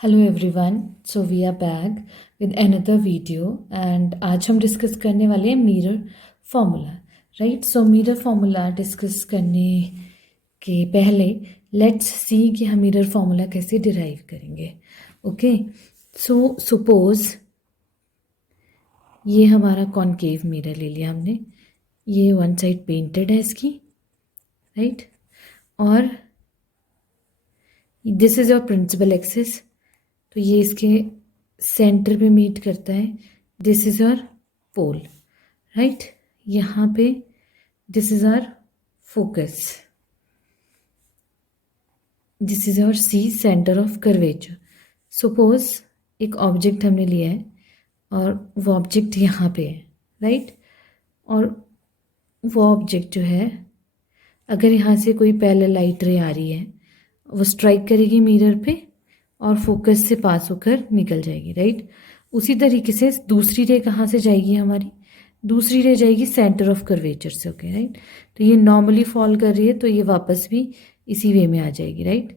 Hello everyone, so we are back with another video and आज हम discuss करने वाले हैं mirror formula. Right, so mirror formula discuss करने के पहले लेट्स सी कि हम मिरर फार्मूला कैसे डिराइव करेंगे। ओके, सो सपोज ये हमारा कॉनकेव मिरर ले लिया हमने, ये वन साइड पेंटेड है इसकी, राइट, और this is your principal axis, तो ये इसके सेंटर पे मीट करता है। This is our pole, right, यहाँ पे this is our focus, this is our C centre of curvature. Suppose एक ऑब्जेक्ट हमने लिया है और वो ऑब्जेक्ट यहाँ पे है, राइट, और वो ऑब्जेक्ट जो है अगर यहाँ से कोई पैरेलल लाइट रे आ रही है वो स्ट्राइक करेगी मिरर पे और फोकस से पास होकर निकल जाएगी, राइट। उसी तरीके से दूसरी रे कहाँ से जाएगी हमारी, दूसरी रे जाएगी सेंटर ऑफ कर्वेचर से, ओके, राइट। तो ये नॉर्मली फॉल कर रही है तो ये वापस भी इसी वे में आ जाएगी, राइट,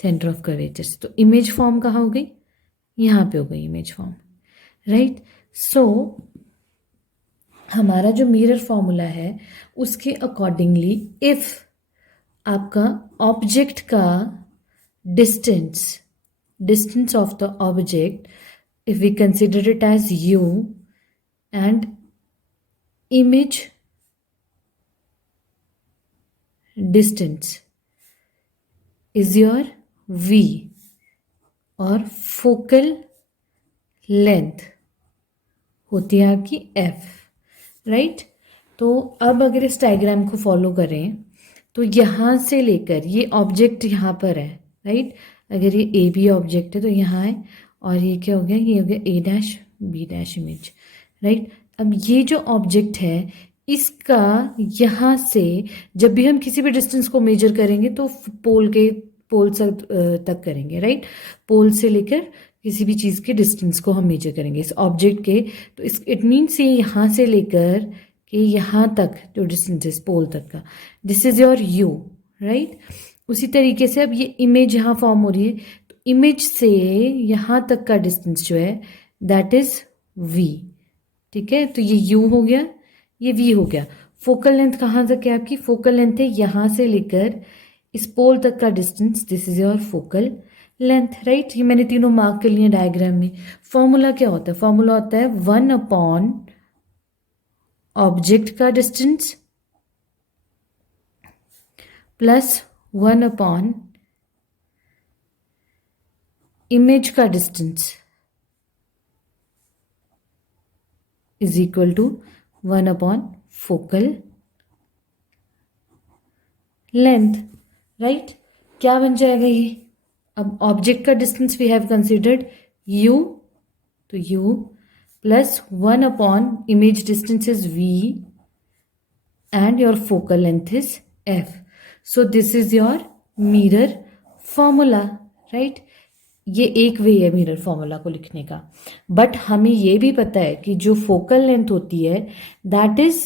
सेंटर ऑफ कर्वेचर से। तो इमेज फॉर्म कहाँ हो गई, यहाँ पे हो गई इमेज फॉर्म, राइट। सो हमारा जो मिरर फॉर्मूला है उसके अकॉर्डिंगली इफ आपका ऑब्जेक्ट का distance of the object, if we consider it as u, and image distance is your v और focal length होती है आपकी f, राइट। तो अब अगर इस डायग्राम को फॉलो करें तो यहाँ से लेकर ये ऑब्जेक्ट यहाँ पर है, राइट। अगर ये ए बी ऑब्जेक्ट है तो यहाँ है और ये क्या हो गया, ये हो गया A dash B dash image, right. अब ये जो ऑब्जेक्ट है इसका यहाँ से जब भी हम किसी भी डिस्टेंस को मेजर करेंगे तो पोल तक करेंगे, राइट। पोल से लेकर किसी भी चीज़ के डिस्टेंस को हम मेजर करेंगे इस ऑब्जेक्ट के, तो इस इट मीन्स ये यहाँ से लेकर कि यहाँ तक जो डिस्टेंस है पोल तक का, this is your you, right. उसी तरीके से अब ये इमेज यहाँ फॉर्म हो रही है तो इमेज से यहाँ तक का डिस्टेंस जो है दैट इज v, ठीक है। तो ये u हो गया, ये v हो गया। फोकल लेंथ कहाँ तक है आपकी, फोकल लेंथ है यहाँ से लेकर इस पोल तक का distance, this is your focal length, right. ये मैंने तीनों मार्क कर लिए डायग्राम में। फॉर्मूला क्या होता है, फॉर्मूला होता है 1 अपॉन ऑब्जेक्ट का डिस्टेंस प्लस 1 अपॉन इमेज का distance is equal to 1 upon focal length, right. क्या बन जाएगा ये, अब ऑब्जेक्ट का distance we have considered u, तो u plus 1 upon image distance is v and your focal length is f. So this is your mirror formula, right. ये एक वे है मिरर फॉर्मूला को लिखने का, बट हमें ये भी पता है कि जो फोकल लेंथ होती है that is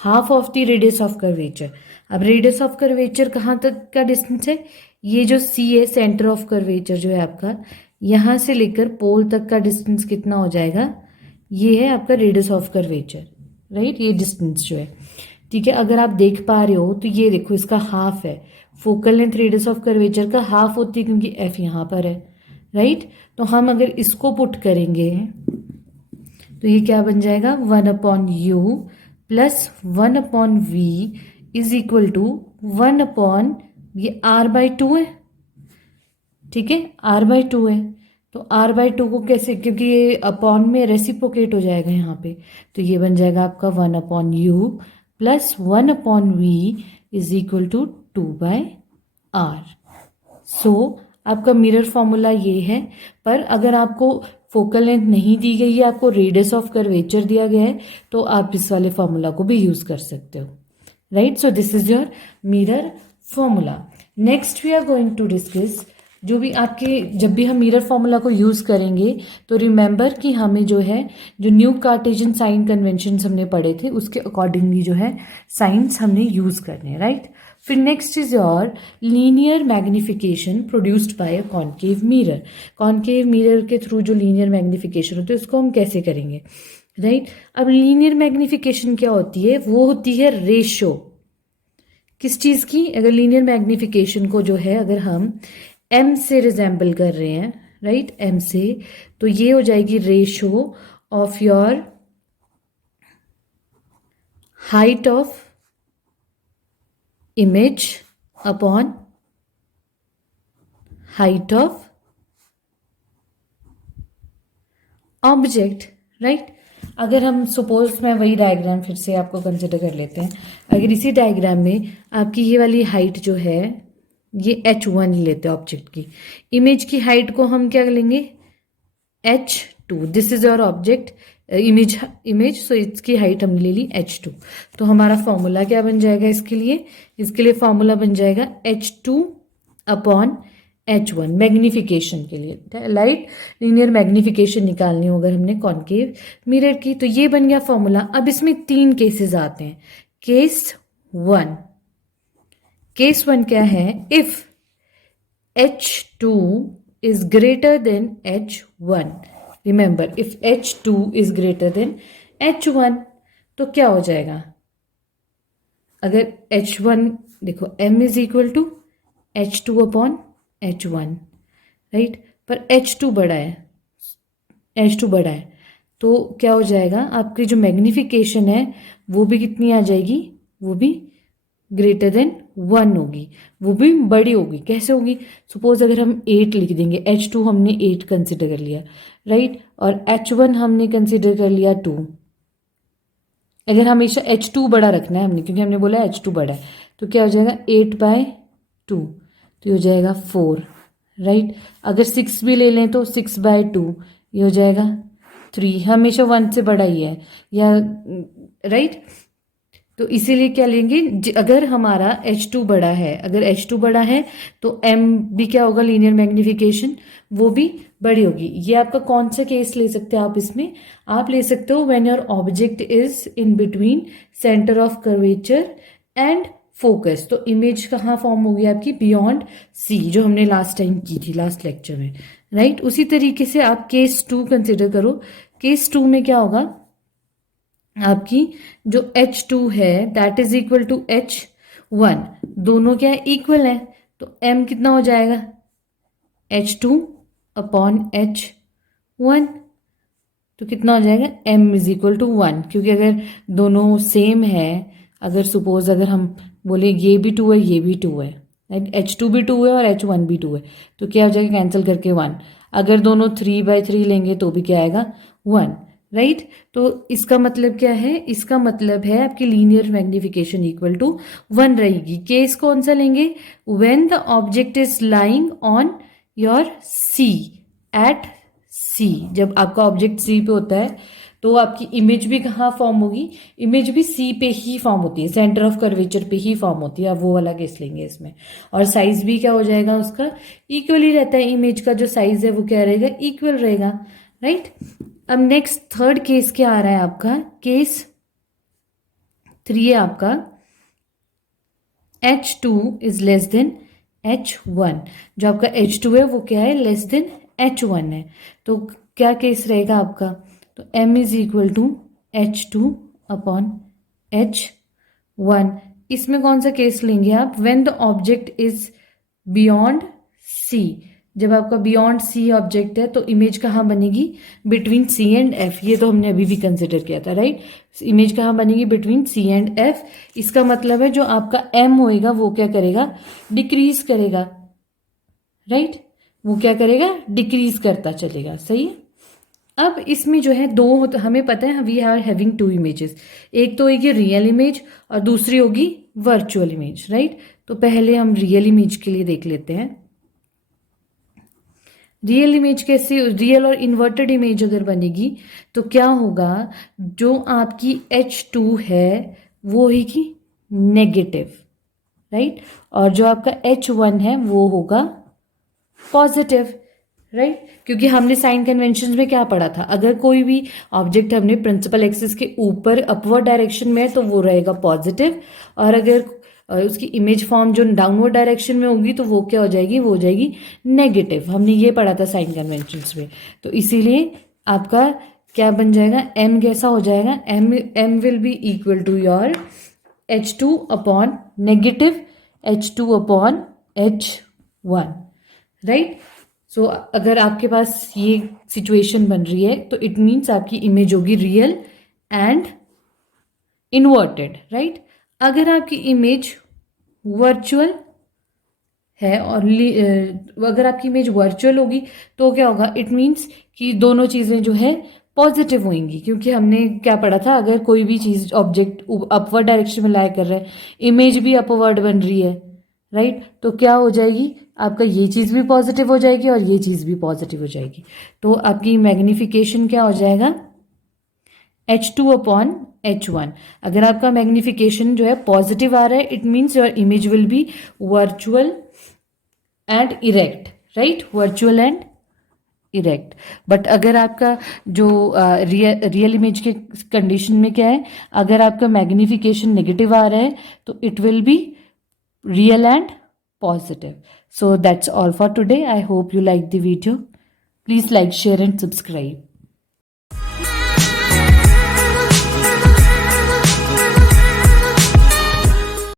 half of the radius of curvature. अब रेडियस ऑफ कर्वेचर कहाँ तक का डिस्टेंस है, ये जो c है सेंटर ऑफ कर्वेचर जो है आपका, यहाँ से लेकर पोल तक का डिस्टेंस कितना हो जाएगा, ये है आपका रेडियस ऑफ कर्वेचर, राइट, ये डिस्टेंस जो है, ठीक है। अगर आप देख पा रहे हो तो ये देखो इसका हाफ है, focal length radius of curvature का हाफ होती है क्योंकि f यहाँ पर है, राइट। तो हम अगर इसको पुट करेंगे तो ये क्या बन जाएगा, 1 upon U plus 1 upon V is equal to 1 upon ये r/2 है, ठीक है, r/2 है। तो r/2 को कैसे, क्योंकि ये अपॉन में रेसिप्रोकेट हो जाएगा यहाँ पे, तो ये बन जाएगा आपका 1 upon U plus 1 upon V is equal to 2/r. So आपका मिरर फॉर्मूला ये है, पर अगर आपको फोकल लेंथ नहीं दी गई है, आपको रेडियस ऑफ कर्वेचर दिया गया है, तो आप इस वाले फॉर्मूला को भी यूज कर सकते हो, right. So this is your mirror formula. Next we are going to discuss, जो भी आपके जब भी हम मिरर फॉर्मूला को यूज़ करेंगे तो रिमेंबर कि हमें जो है जो न्यू कार्टेशियन साइन कन्वेंशन हमने पढ़े थे उसके अकॉर्डिंगली जो है साइंस हमने यूज़ करने हैं, राइट। फिर next is your linear magnification produced by a concave mirror. Concave mirror के थ्रू जो लीनियर मैग्निफिकेशन होती है उसको हम कैसे करेंगे, राइट। अब लीनियर मैग्निफिकेशन क्या होती है, वो होती है रेशो किस चीज़ की, अगर लीनियर मैग्निफिकेशन को जो है अगर हम m से रिजेंबल कर रहे हैं, राइट, m से, तो ये हो जाएगी ratio of your height of image upon height of object, right. अगर हम सपोज, मैं वही डायग्राम फिर से आपको कंसिडर कर लेते हैं। अगर इसी डायग्राम में आपकी ये वाली हाइट जो है ये h1 लेते हैं ऑब्जेक्ट की, इमेज की हाइट को हम क्या लेंगे h2, this is your object image so इसकी हाइट हमने ले ली h2। तो हमारा फॉर्मूला क्या बन जाएगा इसके लिए फॉर्मूला बन जाएगा h2 अपॉन h1 मैग्निफिकेशन के लिए, लाइट लीनियर मैग्निफिकेशन निकालनी हो अगर हमने कॉन्केव मिरर की। तो ये बन गया फॉर्मूला। अब इसमें 3 केसेस आते हैं। केस वन क्या है, if h2 is greater than h1, remember if h2 is greater than h1, तो क्या हो जाएगा, अगर h1 देखो m is equal to h2 upon h1, right, पर h2 बड़ा है तो क्या हो जाएगा, आपकी जो मैग्निफिकेशन है वो भी कितनी आ जाएगी, वो भी ग्रेटर देन 1 होगी, वो भी बड़ी होगी। कैसे होगी, सपोज अगर हम 8 लिख देंगे, h2 हमने 8 कंसिडर कर लिया, राइट, और h1 हमने कंसिडर कर लिया 2। अगर हमेशा h2 बड़ा रखना है हमने, क्योंकि हमने बोला h2 बड़ा है, तो क्या हो जाएगा 8/2, तो ये हो जाएगा 4, राइट। अगर 6 भी ले लें तो 6/2, ये हो जाएगा 3, हमेशा 1 से बड़ा ही है या, राइट। तो इसीलिए क्या लेंगे, अगर हमारा h2 बड़ा है, अगर h2 बड़ा है तो m भी क्या होगा, लीनियर मैग्निफिकेशन वो भी बड़ी होगी। ये आपका कौन सा केस ले सकते हो आप इसमें, आप ले सकते हो when your object is in between centre of curvature and focus. तो इमेज कहाँ फॉर्म होगी आपकी, बियॉन्ड सी, जो हमने लास्ट टाइम की थी लास्ट लेक्चर में, राइट। उसी तरीके से आप केस 2 कंसिडर करो। केस 2 में क्या होगा, आपकी जो h2 है that is equal to h1, दोनों क्या है, इक्वल है, तो m कितना हो जाएगा h2 अपॉन h1, तो कितना हो जाएगा m इज इक्वल टू 1, क्योंकि अगर दोनों सेम है, अगर सपोज अगर हम बोले ये भी 2 है ये भी 2 है, राइट, h2 भी 2 है और h1 भी 2 है, तो क्या हो जाएगा कैंसिल करके 1। अगर दोनों 3/3 लेंगे तो भी क्या आएगा 1, राइट। तो इसका मतलब क्या है, इसका मतलब है आपकी लीनियर मैग्निफिकेशन इक्वल टू 1 रहेगी। केस कौन सा लेंगे, when the object is lying on your C, at C, जब आपका ऑब्जेक्ट सी पे होता है तो आपकी इमेज भी कहाँ फॉर्म होगी, इमेज भी सी पे ही फॉर्म होती है, सेंटर ऑफ कर्वेचर पे ही फॉर्म होती है। आप वो वाला केस लेंगे इसमें, और साइज भी क्या हो जाएगा उसका, इक्वल ही रहता है, इमेज का जो साइज है वो क्या रहेगा, इक्वल रहेगा, राइट। अब नेक्स्ट थर्ड केस क्या आ रहा है आपका, केस 3 है आपका, h2 is less than h1, जो आपका h2 है वो क्या है, लेस देन h1 है, तो क्या केस रहेगा आपका, तो m is equal to h2 upon h1। इसमें कौन सा केस लेंगे आप, when the object is beyond c, जब आपका बियॉन्ड सी ऑब्जेक्ट है तो इमेज कहाँ बनेगी, बिटवीन सी एंड एफ, ये तो हमने अभी भी कंसिडर किया था, राइट। इमेज कहाँ बनेगी, बिटवीन सी एंड एफ। इसका मतलब है जो आपका एम होएगा वो क्या करेगा, डिक्रीज करेगा, राइट, वो क्या करेगा, डिक्रीज करता चलेगा, सही है। अब इसमें जो है दो, तो हमें पता है वी आर हैविंग 2 इमेजेस, एक तो होगी रियल इमेज और दूसरी होगी वर्चुअल इमेज, राइट। तो पहले हम रियल इमेज के लिए देख लेते हैं। रियल इमेज कैसे, रियल और इन्वर्टेड इमेज अगर बनेगी तो क्या होगा, जो आपकी h2 है वो होगी नेगेटिव, राइट, और जो आपका h1 है वो होगा पॉजिटिव, राइट। क्योंकि हमने साइन कन्वेंशन में क्या पढ़ा था, अगर कोई भी ऑब्जेक्ट हमने प्रिंसिपल एक्सिस के ऊपर अपवर्ड डायरेक्शन में है तो वो रहेगा पॉजिटिव, और अगर उसकी इमेज फॉर्म जो डाउनवर्ड डायरेक्शन में होगी तो वो क्या हो जाएगी, वो हो जाएगी नेगेटिव। हमने ये पढ़ा था साइन कन्वेंशंस में। तो इसीलिए आपका क्या बन जाएगा, m कैसा हो जाएगा, m will be equal to your H2 upon negative H2 upon H1, right. So अगर आपके पास ये सिचुएशन बन रही है तो इट मीन्स आपकी इमेज होगी रियल एंड इन्वर्टेड, राइट। अगर आपकी इमेज वर्चुअल है और अगर आपकी इमेज वर्चुअल होगी तो क्या होगा, इट मीन्स कि दोनों चीज़ें जो है पॉजिटिव होंगी, क्योंकि हमने क्या पढ़ा था, अगर कोई भी चीज़ ऑब्जेक्ट अपवर्ड डायरेक्शन में लाई कर रहा है, इमेज भी अपवर्ड बन रही है, राइट, तो क्या हो जाएगी, आपका ये चीज़ भी पॉजिटिव हो जाएगी और ये चीज़ भी पॉजिटिव हो जाएगी। तो आपकी मैग्निफिकेशन क्या हो जाएगा, H2 अपॉन H1। अगर आपका मैग्निफिकेशन जो है पॉजिटिव आ रहा है, it means your image will be virtual and erect, right, virtual and erect. But अगर आपका जो रियल इमेज के कंडीशन में क्या है, अगर आपका मैग्निफिकेशन नेगेटिव आ रहा है तो it will be real and positive. So that's all for today. I hope you liked the video. Please like, share and subscribe.